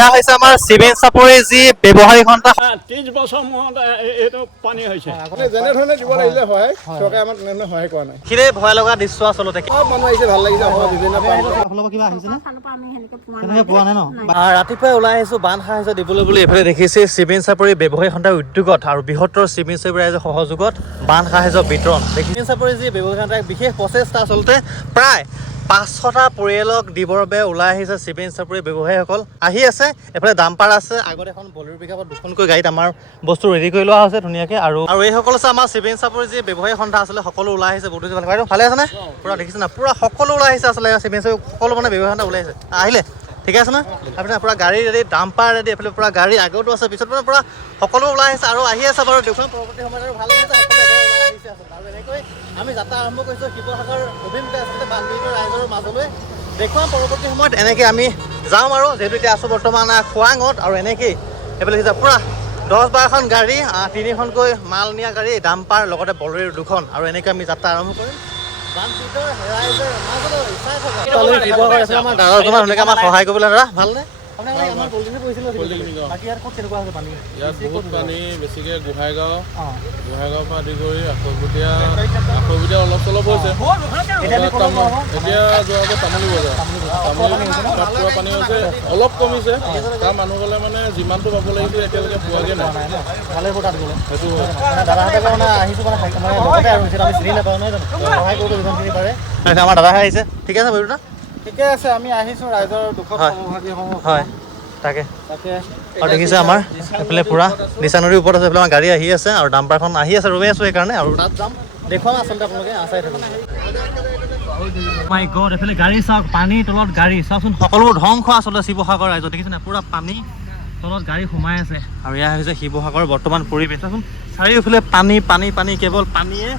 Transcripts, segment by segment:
এয়া হৈছে আমাৰ চিমেণ্ট চাপৰি যি ব্যৱসায়িক সন্থা 30 বছৰ মূৰত এইটো পানী হৈছে যেনেধৰণে দিব লাগিলে হয় চৰকাৰে আমাক তেনেধৰণে সহায় কৰা নাই কিৰে ভয় লগা দৃশ্য আচলতে মানুহ আহিছে ভাল লাগিছে অসমৰ বিভিন্ন কিবা আহিছেনে তেনেকৈ পোৱা নাই ন ৰাতিপুৱাই ওলাই আহিছোঁ বান্ধ খাই আহিছোঁ দিবলৈ বুলি এইফালে দেখিছে চিমেণ্ট চাপৰি ব্যৱসায়িক সন্থাৰ উদ্যোগত আৰু বৃহত্তৰ চিমেণ্ট চাপৰি ৰাইজৰ সহযোগত বান্ধ সাহায্য বিতৰণ চিমেণ্ট চাপৰি যি ব্যৱসায়িক সন্থাৰ বিশেষ প্ৰচেষ্টা আচলতে প্ৰায় 500টা পৰিয়ালক দিবৰ বাবে ওলাই আহিছে চিমেণ্ট চাপৰি ব্যৱসায়ীসকল আহি আছে এফালে ডাম্পাৰ আছে আগত এখন বলেৰো পিকআপত দুখনকৈ গাড়ীত আমাৰ বস্তু ৰেডি কৰি লোৱা হৈছে ধুনীয়াকৈ আৰু এইসকল আছে আমাৰ চিমেণ্ট চাপৰি যি ব্যৱসায়িক সন্থা আছিলে সকলো ওলাই আহিছে বহুত ভাল বাইদেউ ভালে আছেনে পুৰা দেখিছে না পুৰা সকলো ওলাই আহিছে আচলতে চিমেণ্ট চাপৰি সকলো মানে ব্যৱসায়িক সন্থা ওলাই আহিছে আহিলে ঠিক আছে না আপুনি পুৰা গাড়ী ৰেডি ডাম্পাৰ ৰেডি এইফালে পুৰা গাড়ী আগতো আছে পিছত মানে পুৰা সকলো ওলাই আহিছে আৰু আহি আছে বাৰু দেখোন পৰৱৰ্তী সময়ত আৰু ভাল লাগিছে সকলো ওলাই আহিছে আৰু এনেকৈ আমি যাত্ৰা আৰম্ভ কৰিছোঁ শিৱসাগৰ অভিমুখে আচলতে বান্ধবিত ৰাইজৰ মাজলৈ দেখুৱাম পৰৱৰ্তী সময়ত এনেকৈ আমি যাম আৰু যিহেতু এতিয়া আছোঁ বৰ্তমান খোৱাঙত আৰু এনেকেই এইফালে দেখিছে পুৰা 10-12খন গাড়ী 3খনকৈ মাল নিয়া গাড়ী ডাম্পাৰ লগতে বলেৰো 2খন আৰু এনেকৈ আমি যাত্ৰা আৰম্ভ কৰিম আমাৰ দাদাজনৰ ধুনীয়াকৈ আমাক সহায় কৰিবলৈ দাদা ভালনে পানী বেছিকে গোহাঁইগাঁও পৰা আদি কৰি আখৈবতীয়া অলপ চলপ হৈছে এতিয়া যোৱাকৈ তামুলী বজাৰ পুৰা পানী হৈছে অলপ কমিছে তাৰ মানুহ গ'লে মানে যিমানটো পাব লাগিছিল এতিয়ালৈকে পোৱাগৈ নাই সেইটো আমাৰ দাদাহে আহিছে ঠিক আছে বাৰু ঠিকে আছে আমি আহিছোঁ ৰাইজৰ দুখত হয় তাকে আৰু দেখিছে আমাৰ এইফালে পুৰা দিছা নদীৰ ওপৰত আছে এইফালে আমাৰ গাড়ী আহি আছে আৰু ডাম্পাৰখন আহি আছে ৰৈ আছোঁ সেইকাৰণে আৰু তাত যাম দেখুৱাম আচলতে আপোনালোকে আচাই থাকক মাই গড এইফালে গাড়ী চাওক পানীৰ তলত গাড়ী চাওকচোন সকলোবোৰ ধ্বংস আচলতে শিৱসাগৰ ৰাইজত দেখিছে নাই পুৰা পানী তলত গাড়ী সোমাই আছে আৰু এয়া হৈছে শিৱসাগৰৰ বৰ্তমান পৰিৱেশ চাওকচোন চাৰিওফালে পানী পানী পানী কেৱল পানীয়ে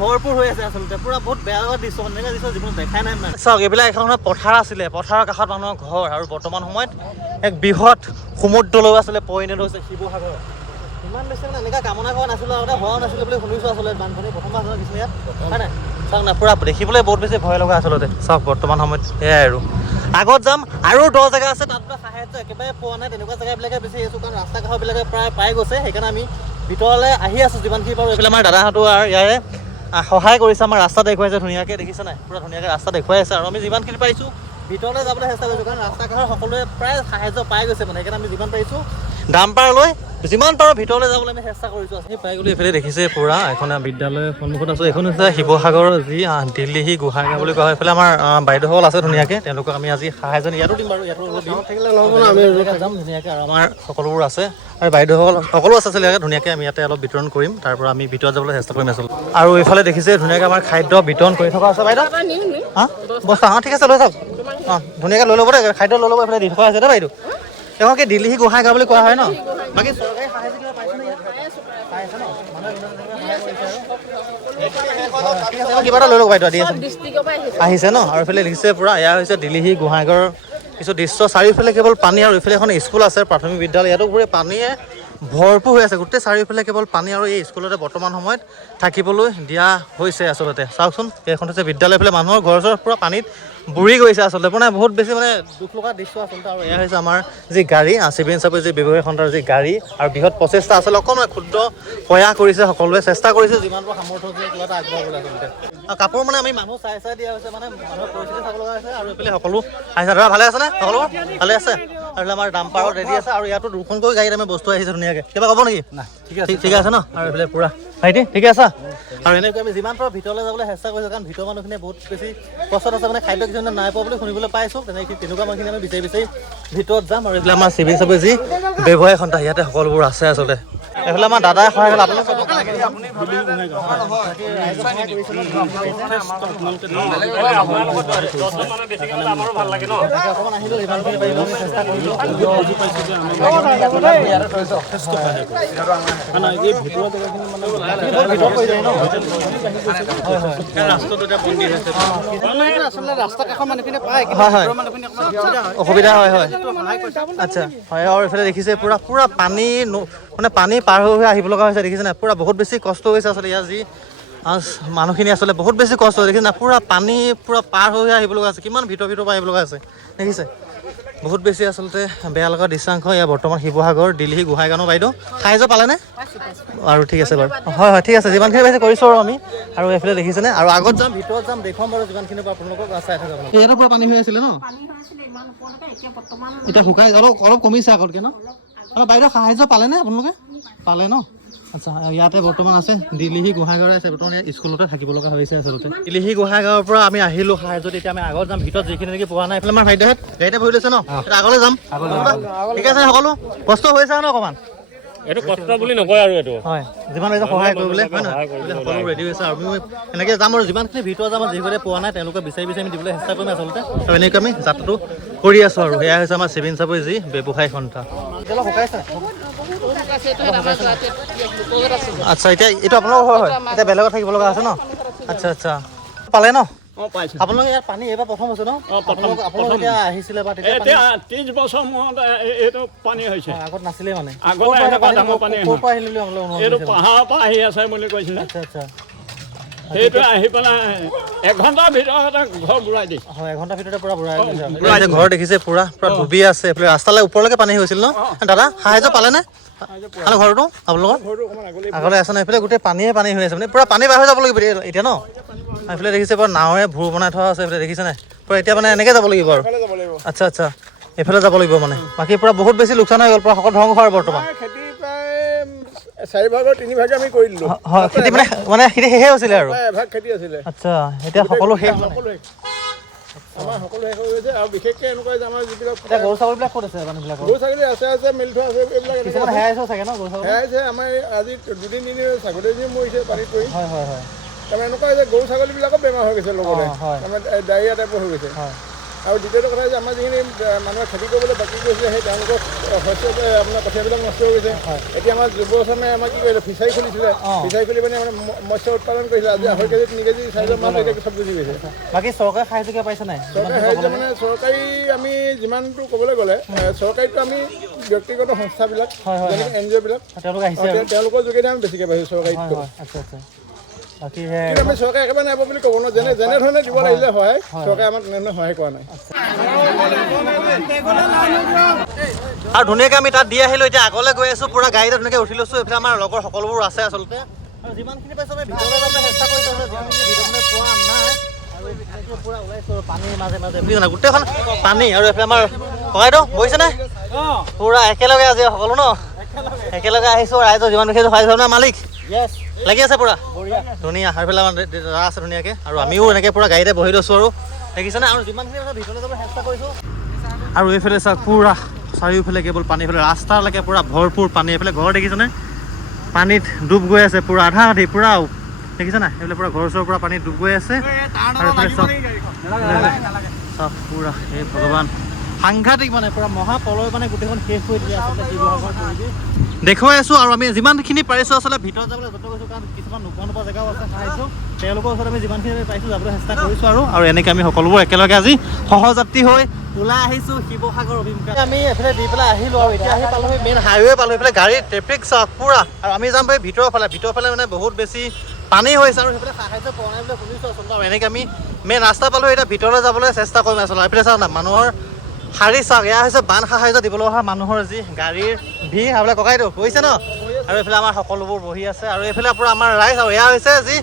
ভৰপূৰ হৈ আছে আচলতে পুৰা বহুত বেয়া লগা দৃশ্য এনেকুৱা দৃশ্য জীৱনত দেখাই নাই মানে চাওক এইবিলাক এখন পথাৰ আছিলে পথাৰৰ কাষত মানুহৰ ঘৰ আৰু বৰ্তমান সময়ত এক বৃহৎ সমুদ্ৰলৈ আছিলে পৰিণত হৈছে শিৱসাগৰ ইমান বেছি মানে এনেকুৱা কামনা কৰা নাছিলোঁ আগতে হোৱাও নাছিলে বুলি শুনিছোঁ আচলতে বানপানী প্ৰথমবাৰ দিছিলে ইয়াত হয় নাই চাওক না পুৰা দেখিবলৈ বহুত বেছি ভয় লগা আচলতে চাওক বৰ্তমান সময়ত এয়াই আৰু আগত যাম আৰু 10 জেগা আছে তাত সাহায্য একেবাৰে পোৱা নাই তেনেকুৱা জেগাবিলাকে বেছি আছোঁ কাৰণ ৰাস্তা কাষৰবিলাকে প্ৰায় পাই গৈছে সেইকাৰণে আমি ভিতৰলৈ আহি আছোঁ যিমানখিনি পাৰোঁ এইফালে আমাৰ দাদাহঁতো আৰু ইয়াৰে সহায় কৰিছে আমাৰ ৰাস্তা দেখুৱাইছে ধুনীয়াকৈ দেখিছে নাই পুৰা ধুনীয়াকৈ ৰাস্তা দেখুৱাই আছে আৰু আমি যিমানখিনি পাৰিছোঁ ভিতৰলৈ যাবলৈ চেষ্টা কৰিছোঁ কাৰণ ৰাস্তা কাষৰ সকলোৱে প্ৰায় সাহায্য পাই গৈছে মানে সেইকাৰণে আমি যিমান পাৰিছোঁ ডাম্পাৰ লৈ যিমান পাৰোঁ ভিতৰলৈ যাবলৈ আমি চেষ্টা কৰিছোঁ সেই পাই গ'লো এইফালে দেখিছে পুৰা এখন বিদ্যালয়ৰ সন্মুখত আছোঁ এইখন হৈছে শিৱসাগৰৰ যি দিল্লী গোহাঁইগাঁও বুলি কোৱা হয় এইফালে আমাৰ বাইদেউসকল আছে ধুনীয়াকৈ তেওঁলোকক আমি আজি সাহায্য ইয়াতো দিম বাৰু ইয়াতো অলপ দিম থাকিলে নহ'ব না আমি যাম ধুনীয়াকৈ আৰু আমাৰ সকলোবোৰ আছে আৰু বাইদেউসকল সকলো আছে আচলতে ধুনীয়াকৈ আমি ইয়াতে অলপ বিতৰণ কৰিম তাৰ পৰা আমি ভিতৰত যাবলৈ চেষ্টা কৰিম আচলতে আৰু এইফালে দেখিছে ধুনীয়াকৈ আমাৰ খাদ্য বিতৰণ কৰি থকা আছে বাইদেউ বস্তা ঠিক আছে লৈ যাওক ধুনীয়াকৈ লৈ ল'ব দেই খাদ্য লৈ ল'ব এইফালে দি থকা আছে দেই বাইদেউ এখন কি দিল্লী গোহাঁইগাঁও বুলি কোৱা হয় ন বাকী চৰকাৰী সাহায্য কিবা পাইছেনে পাই আছে ন কিবা এটা লৈ লওক বাইদেউ দি আছে আহিছে ন আৰু এইফালে দেখিছে পুৰা এয়া হৈছে দিল্লী গোহাঁইগাঁৱৰ কিছু দৃশ্য চাৰিওফালে কেৱল পানী আৰু এইফালে এখন স্কুল আছে প্ৰাথমিক বিদ্যালয় ইয়াতো পুৰা পানীয়ে ভৰপূৰ হৈ আছে গোটেই চাৰিওফালে কেৱল পানী আৰু এই স্কুলতে বৰ্তমান সময়ত থাকিবলৈ দিয়া হৈছে আচলতে চাওকচোন এইখন হৈছে বিদ্যালয় এইফালে মানুহৰ ঘৰ চৰ পুৰা পানীত বুৰি গৈছে আচলতে মানে বহুত বেছি মানে দুখ লগা দৃশ্য আচলতে আৰু এয়া হৈছে আমাৰ যি গাড়ী চিমেণ্ট চাপৰি যি ব্যৱসায়িক সন্থাৰ যি গাড়ী আৰু বৃহৎ প্ৰচেষ্টা আচলতে অকণমান ক্ষুদ্ৰ প্ৰয়াস কৰিছে সকলোৱে চেষ্টা কৰিছে যিমানবোৰ সামৰ্থ্য হৈছে কিবা এটা আগবঢ়াবলৈ আচলতে আৰু কাপোৰ মানে আমি মানুহ চাই দিয়া হৈছে মানে মানুহৰ পৰিস্থিতি চাব লগা হৈছে আৰু এইফালে সকলো আহিছে দাদা ভালে আছেনে সকলো ভালে আছে আৰু আমাৰ ডাম্পাৰত ৰেডি আছে আৰু ইয়াতো দুখনকৈ গাড়ীত আমি বস্তু আহিছে ধুনীয়াকৈ কিবা ক'ব নেকি ঠিক আছে ন আৰু এইফালে পুৰা ভাইটি ঠিকে আছে আৰু এনেকৈ আমি যিমান পাৰোঁ ভিতৰলৈ যাবলৈ চেষ্টা কৰিছোঁ কাৰণ ভিতৰৰ মানুহখিনিয়ে বহুত বেছি কষ্টত আছে মানে খাদ্য কিছুমানে নাই পোৱা বুলি শুনিবলৈ পাইছোঁ তেনেকুৱা মানুহখিনি আমি বিচাৰি ভিতৰত যাম আৰু এইফালে আমাৰ চিমেণ্ট চাপৰি যি ব্যৱসায়িক সন্থা ইয়াতে সকলোবোৰ আছে আচলতে এইফালে আমাৰ দাদাই সহায় কৰিলে আপোনালোকে ৰাস্তা কাষৰ মানুহখিনিয়ে পায় অসুবিধা হয় আচ্ছা হয় আৰু এইফালে দেখিছে পুৰা পুৰা পানী মানে পানী পাৰ হৈ আহিব লগা হৈছে দেখিছে নাই পুৰা বহুত বেছি কষ্ট হৈছে আচলতে ইয়াৰ যি মানুহখিনি আচলতে বহুত বেছি কষ্ট দেখিছে না পুৰা পানী পুৰা পাৰ হৈ আহিব লগা আছে কিমান ভিতৰ পৰা আহিব লগা আছে দেখিছে বহুত বেছি আচলতে বেয়া লগা দৃশ্যাংশ এয়া বৰ্তমান শিৱসাগৰ দিল্লী গোহাঁইগাঁও বাইদেউ সাহায্য পালেনে আৰু ঠিক আছে বাৰু হয় হয় ঠিক আছে যিমানখিনি পাইছে কৰিছোঁ আৰু আমি আৰু এইফালে দেখিছেনে আৰু আগত যাম ভিতৰত যাম দেখুৱাম বাৰু যিমানখিনি আপোনালোকক চাই থাকক ইয়াতো পুৰা পানী হৈ আছিলে ন এতিয়া শুকাই অলপ কমিছে আগতকৈ ন অলপ বাইদেউ সাহায্য পালেনে আপোনালোকে পালে ন আচ্ছা ইয়াতে বৰ্তমান আছে দিল্লী গোহাঁইগাঁৱৰে আছে বৰ্তমান ইয়াত স্কুলতে থাকিব লগা হৈছে আচলতে দিল্লী গোহাঁইগাঁৱৰ পৰা আমি আহিলোঁ সাহায্যত এতিয়া আমি আগত যাম ভিতৰত যিখিনি নেকি পোৱা নাই এইফালে আমাৰ ভাইদেউহেঁত গাড়ীতে বহি লৈছে ন আগলৈ যাম ঠিক আছে সকলো কষ্ট হৈছে ন অকণমান এইটো কষ্ট বুলি নকয় আৰু এইটো হয় যিমান পাৰিছে সহায় কৰিবলৈ হয় নহয় সকলো ৰেডি হৈছে আৰু আমি এনেকৈ যাম আৰু যিমানখিনি ভিতৰত যাম যিবোৰে পোৱা নাই তেওঁলোকে বিচাৰি আমি দিবলৈ চেষ্টা কৰিম আচলতে আৰু এনেকৈ আমি যাত্ৰাটো কৰি আছোঁ আৰু সেয়া হৈছে আমাৰ চেভিন চাপৰি যি ব্যৱসায় সন্থা শুকাইছে আচ্ছা এতিয়া এইটো আপোনালোকৰ ঘৰ হয় এতিয়া বেলেগত থাকিব লগা আছে ন আচ্ছা আচ্ছা পালে ন আপোনালোকে ইয়াত পানী এইবাৰ প্ৰথম হৈছে ন আপোনালোক এতিয়া আহিছিলে বা এতিয়া 30 বছৰ মূৰত এইটো পানী হৈছে আগত নাছিলে মানে আগতে এনেকুৱা ডাঙৰ পানী ক'ৰ পৰা আহিলে বুলি আপোনালোক এইটো পাহাৰৰ পৰা আহি আছে বুলি কৈছিলে আচ্ছা আচ্ছা সেইটো আহি পেলাই 1 ঘণ্টাৰ ভিতৰতে ঘৰ বুঢ়াই দিছে হয় 1 ঘণ্টাৰ ভিতৰতে পুৰা বুঢ়াই গৈছে ঘৰ দেখিছে পুৰা ডুবি আছে এইফালে ৰাস্তালৈ ওপৰলৈকে পানী হৈছিল ন দাদা সাহায্য পালেনে ঘৰটো আপোনালোকৰ আগলৈ আছে ন এইফালে গোটেই পানী হৈ আছে মানে পুৰা পানী পাৰ হৈ যাব লাগিব এতিয়া ন এইফালে দেখিছে পুৰা নাৱেৰে ভূৰ বনাই থোৱা আছে এইফালে দেখিছে নাই পুৰা এতিয়া মানে এনেকৈ যাব লাগিব আৰু আচ্ছা আচ্ছা এইফালে যাব লাগিব মানে বাকী পুৰা বহুত বেছি লোকচান হৈ গ'ল পুৰা সকলো ধ্বংস হয় বৰ্তমান খেতি প্ৰায় 4 ভাগৰ 3 ভাগে আমি কৰি দিলোঁ হয় খেতি মানে খেতি শেষে হৈছিলে আৰু এভাগ খেতি আছিলে আচ্ছা এতিয়া সকলো শেষ আমাৰ সকলো শেষ হৈ গৈছে আৰু বিশেষকৈ এনেকুৱা যে আমাৰ যিবিলাক এতিয়া গৰু ছাগলীবিলাক ক'ত আছে মানুহবিলাক গৰু ছাগলী আছে মেলি থোৱা আছে এইবিলাক কিছুমান হেৰাইছে চাগে ন গৰু ছাগলী হেৰাইছে আমাৰ আজি 2 দিন ছাগলী এজনী মৰিছে পানীত পৰি হয় হয় হয় তাৰমানে এনেকুৱা যে গৰু ছাগলীবিলাকো বেমাৰ হৈ গৈছে লগতে তাৰমানে ডায়েৰিয়া টাইপৰ হৈ গৈছে আৰু দ্বিতীয়টো কথা যে আমাৰ যিখিনি মানুহে খেতি কৰিবলৈ বাকী কৰিছিলে সেই তেওঁলোকৰ শস্য আপোনাৰ কঠীয়াবিলাক নষ্ট হৈ গৈছে এতিয়া আমাৰ যুৱ চামে আমাৰ কি কৰিলে ফিচাৰী খুলিছিলে ফিচাৰী খুলি মানে মৎস্য উৎপাদন কৰিছিলে আজি 2.5 কেজি 3 কেজি চাইজৰ মাছ এতিয়া চব গুচি গৈছে বাকী চৰকাৰে সাহায্য পাইছে নাই চৰকাৰে সাহায্য মানে চৰকাৰী আমি যিমানটো ক'বলৈ গ'লে চৰকাৰীটো আমি ব্যক্তিগত সংস্থাবিলাক যেনেকৈ NGO বিলাক তেওঁলোকৰ যোগেদি আমি বেছিকৈ পাইছোঁ চৰকাৰীত আচ্ছা আচ্ছা কিন্তু আমি চৰকাৰে একেবাৰে নাইব বুলি ক'ব নোৱাৰোঁ যেনে ধৰণে দিব লাগিলে সহায় চৰকাৰে আমাক তেনেধৰণে সহায় কৰা নাই আৰু ধুনীয়াকৈ আমি তাত দি আহিলোঁ এতিয়া আগলৈ গৈ আছোঁ পুৰা গাড়ীতে ধুনীয়াকৈ উঠি লৈছোঁ এইফালে আমাৰ লগৰ সকলোবোৰ আছে আচলতে আৰু যিমানখিনি পাইছোঁ আমি ভিতৰলৈ যাবলৈ চেষ্টা কৰিছোঁ যিমানখিনি ভিতৰলৈ পোৱা নাই আৰু পুৰা ওলাইছোঁ পানীৰ মাজে মাজে বুলি জানা গোটেইখন পানী আৰু এইফালে আমাৰ ককাইদেউ বহিছেনে পুৰা একেলগে আজি সকলো ন একেলগে আহিছোঁ ৰাইজৰ যিমান দেখিছোঁ সহায় ধৰণৰ মালিক লাগি আছে পুৰা ধুনীয়া আৰু এইফালে আমাৰ দাদা আছে ধুনীয়াকৈ আৰু আমিও এনেকৈ পুৰা গাড়ীতে বহি লৈছোঁ আৰু দেখিছেনে আৰু যিমানখিনি ভিতৰলৈ যাবলৈ চেষ্টা কৰিছোঁ আৰু এইফালে চাওক পুৰা চাৰিওফালে কেৱল পানী এইফালে ৰাস্তালৈকে পুৰা ভৰপূৰ পানী এইফালে ঘৰ দেখিছেনে পানীত ডুব গৈ আছে পুৰা আধা আধি পুৰা দেখিছে নাই এইফালে পুৰা ঘৰ চৰৰ পৰা পানীত ডুব গৈ আছে আৰু এইফালে চাওক পুৰা হে ভগৱান সাংঘাতিক মানে পুৰা মহাপ্ৰলয় মানে গোটেইখন শেষ হৈ দিলে আচলতে শিৱসাগৰ পৰিৱেশ দেখুৱাই আছোঁ আৰু আমি যিমানখিনি পাৰিছোঁ আচলতে ভিতৰত যাবলৈ যত্ন কৰিছোঁ কাৰণ কিছুমান নোপোৱা জেগাও আছে চাইছোঁ তেওঁলোকৰ ওচৰত আমি যিমানখিনি পাইছোঁ যাবলৈ চেষ্টা কৰিছোঁ আৰু এনেকৈ আমি সকলোবোৰ একেলগে আজি সহযাত্ৰী হৈ ওলাই আহিছোঁ শিৱসাগৰ অভিমুখে আমি এইফালে দি পেলাই আহিলোঁ আৰু এতিয়া আহি পালোঁ মেইন হাইৱে পালোঁ এইফালে গাড়ীৰ ট্ৰেফিক চাওক পুৰা আৰু আমি যাম ভিতৰৰ ফালে মানে বহুত বেছি পানী হৈছে আৰু সেইফালে সাহায্য পোৱা নাই বুলি শুনিছোঁ আচলতে আৰু এনেকৈ আমি মেইন ৰাস্তা পালোঁ এতিয়া ভিতৰলৈ যাবলৈ চেষ্টা কৰিম আচলতে এইফালে চাওক না মানুহৰ শাৰী চাওক এয়া হৈছে বান সাহায্য দিবলৈ অহা মানুহৰ যি গাড়ীৰ ভিৰ আপোনালোকে ককাইদেউ কৈছে ন আৰু এইফালে আমাৰ সকলোবোৰ বহি আছে আৰু এইফালে পুৰা আমাৰ ৰাইজ আৰু এয়া হৈছে যি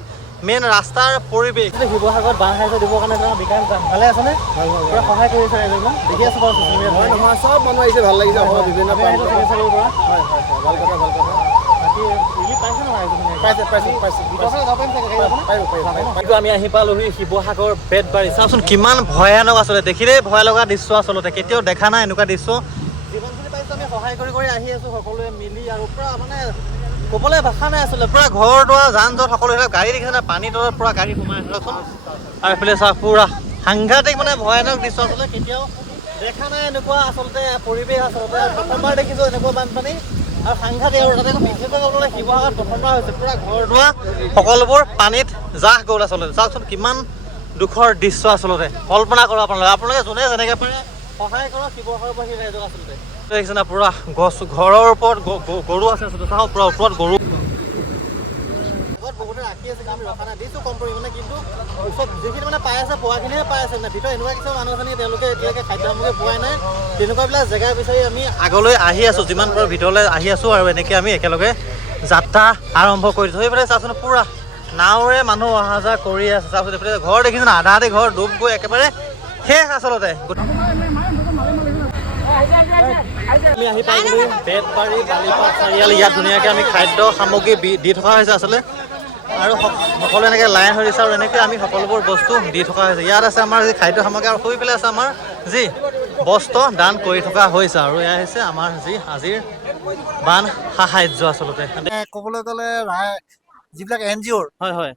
মেইন ৰাস্তাৰ পৰিৱেশ শিৱসাগৰত বান সাহায্য দিবৰ কাৰণে বিকাশ যাম ভালে আছেনে পুৰা সহায় কৰিছে ৰাইজক দেখি আছোঁ বাৰু চব মানুহ আহিছে ভাল লাগিছে বিভিন্ন ভাল কথা আমি আহি পালোহি শিৱসাগৰ বেতবাৰী চাওকচোন কিমান ভয়ানক আচলতে দেখিলেই ভয় লগা দৃশ্য আচলতে কেতিয়াও দেখা নাই এনেকুৱা দৃশ্য যিমানখিনি পাইছোঁ আমি সহায় কৰি আহি আছোঁ সকলোৱে মিলি আৰু পুৰা মানে ক'বলৈ ভাষা নাই আচলতে পুৰা ঘৰ দুৱাৰ যান জঁট সকলো গাড়ী দেখিছে নাই পানীৰ তলত পুৰা গাড়ী সোমাই চাওকচোন আৰু এইফালে চাওক পুৰা সাংঘাতিক মানে ভয়ানক দৃশ্য আচলতে কেতিয়াও দেখা নাই এনেকুৱা আচলতে পৰিৱেশ আচলতে প্ৰথমবাৰ দেখিছোঁ এনেকুৱা বানপানী আৰু সাংঘাতিক আৰু তাতে বিশেষকৈ ক'বলৈ শিৱসাগৰত প্ৰথমবাৰ হৈছে পুৰা ঘৰ দুৱাৰ সকলোবোৰ পানীত জাহ গ'ল আচলতে চাওকচোন কিমান দুখৰ দৃশ্য আচলতে কল্পনা কৰক আপোনালোকে যোনে যেনেকৈ পাৰে সহায় কৰক শিৱসাগৰবাসী ৰাইজক আচলতে দেখিছে না পুৰা ঘৰৰ ওপৰত গৰু আছে আচলতে চাওক পুৰা ওপৰত গৰু বহুতে বাকী আছে আমি ৰখা নাই দিছোঁ কম পৰিমাণে কিন্তু ওচৰত যিখিনি মানে পাই আছে পোৱাখিনিহে পাই আছে মানে ভিতৰত এনেকুৱা কিছুমান মানুহ আছে তেওঁলোকে এতিয়ালৈকে খাদ্য সামগ্ৰী পোৱাই নাই তেনেকুৱাবিলাক জেগা বিচাৰি আমি আগলৈ আহি আছোঁ যিমান পাৰোঁ ভিতৰলৈ আহি আছোঁ আৰু এনেকৈ আমি একেলগে যাত্ৰা আৰম্ভ কৰি দিছোঁ সেইফালে চাওকচোন পূৰা নাওৰে মানুহ অহা যোৱা কৰি আছে চাওকচোন এইফালে ঘৰ দেখিছোঁ আধা আধি ঘৰ ডুব গৈ একেবাৰে শেষ আচলতে আমি আহি পাইছিলোঁ বেতবাৰী বালিপাট চাৰিআলি ইয়াত ধুনীয়াকৈ আমি খাদ্য সামগ্ৰী দি থকা হৈছে আচলতে আৰু সকলো এনেকৈ লাইন হৈ দিছে আৰু এনেকৈ আমি সকলোবোৰ বস্তু দি থকা হৈছে ইয়াত আছে আমাৰ যি খাদ্য সামগ্ৰী আৰু শুই পেলাই আছে আমাৰ যি বস্ত্ৰ দান কৰি থকা হৈছে আৰু এয়া হৈছে আমাৰ যি আজিৰ বান সাহাৰ্য আচলতে ক'বলৈ গ'লে যিবিলাক NGOৰ হয় হয়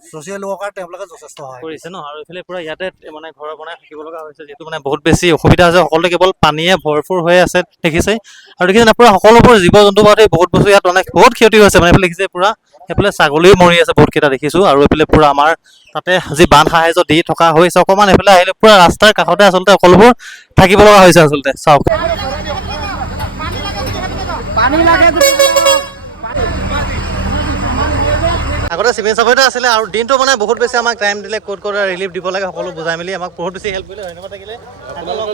ছ'চিয়েল ৱৰ্কাৰ তেওঁলোকে যথেষ্ট সহায় কৰিছে ন আৰু এইফালে পূৰা ইয়াতে মানে ঘৰ বনাই থাকিব লগা হৈছে যিহেতু মানে বহুত বেছি অসুবিধা হৈছে সকলোতে কেৱল পানীয়ে ভৰপূৰ হৈ আছে দেখিছে আৰু দেখিছে পূৰা সকলোবোৰ জীৱ জন্তু বাদে বহুত বস্তু ইয়াত মানে বহুত ক্ষতি হৈছে মানে এইফালে দেখিছে পূৰা এইফালে ছাগলীও মৰি আছে বহুতকেইটা দেখিছোঁ আৰু এইফালে পূৰা আমাৰ তাতে যি বান সাহাৰ্য দি থকা হৈছে অকণমান এইফালে আহিলে পূৰা ৰাস্তাৰ কাষতে আচলতে সকলোবোৰ থাকিব লগা হৈছে আচলতে চাওক আগতে চিমেণ্ট চাপৰিতে আছিলে আৰু দিনটো মানে বহুত বেছি আমাক টাইম দিলে ক'ত ক'ত ৰিলিফ দিব লাগে সকলো বুজাই মেলি আমাক বহুত বেছি হেল্প কৰিলে ধন্যবাদ থাকিলে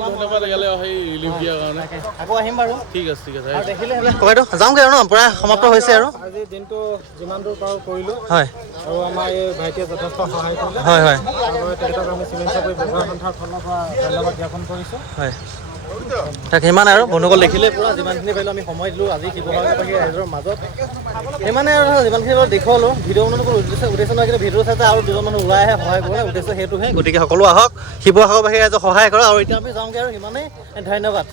ধন্যবাদ ইয়ালৈ আহি ৰিলিফ দিয়াৰ কাৰণে আকৌ আহিম বাৰু ঠিক আছে আৰু দেখিলে ককাইদেউ যাওঁগৈ আৰু ন প্ৰায় সমাপ্ত হৈছে আৰু আজি দিনটো যিমান দূৰ পাৰোঁ কৰিলোঁ হয় আৰু আমাৰ এই ভাইটিয়ে যথেষ্ট সহায় কৰিলে হয় হয় আৰু তেখেতক আমি চিমেণ্ট চাপৰি ব্যৱহাৰ সন্থাৰ ফালৰ পৰা ধন্যবাদ জ্ঞাপন কৰিছোঁ হয় তাক সিমান আৰু বন্ধুসকল দেখিলে পূৰা যিমানখিনি পাৰিলোঁ আমি সময় দিলোঁ আজি শিৱসাগৰবাসী ৰাইজৰ মাজত সিমানে আৰু যিমানখিনি বাৰু দেখুৱালোঁ ভিডিঅ' বনোৱাৰ কোনো উদ্দেশ্য নহয় কিন্তু ভিডিঅ' চাই আৰু দুজন মানুহ ওলাই আহে সহায় কৰে উদ্দেশ্য সেইটোহে গতিকে সকলো আহক শিৱসাগৰবাসী ৰাইজক সহায় কৰক আৰু এতিয়া আমি যাওঁগৈ আৰু সিমানেই ধন্যবাদ